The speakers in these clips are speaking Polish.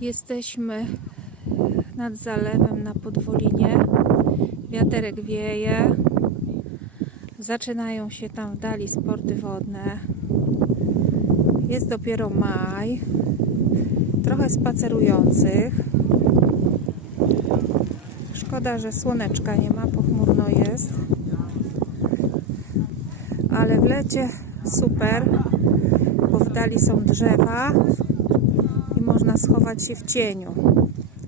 Jesteśmy nad zalewem na Podwolinie. Wiaterek wieje. Zaczynają się tam w dali sporty wodne. Jest dopiero maj. Trochę spacerujących. Szkoda, że słoneczka nie ma, pochmurno jest. Ale w lecie super, bo w dali są drzewa można schować się w cieniu.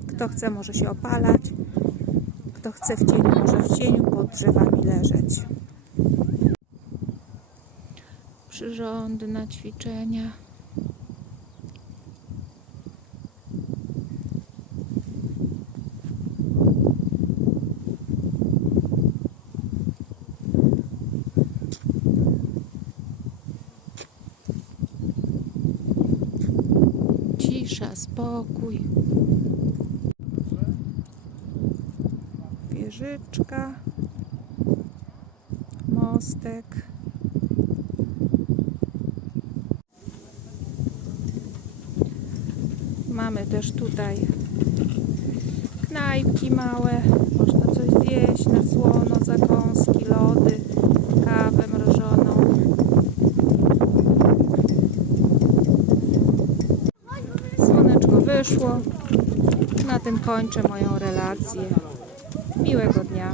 Kto chce, może się opalać. Kto chce w cieniu, może w cieniu pod drzewami leżeć. Przyrządy na ćwiczenia. Cisza, spokój. Wieżyczka. Mostek. Mamy też tutaj knajpki małe. Można wyszło. Na tym kończę moją relację. Miłego dnia.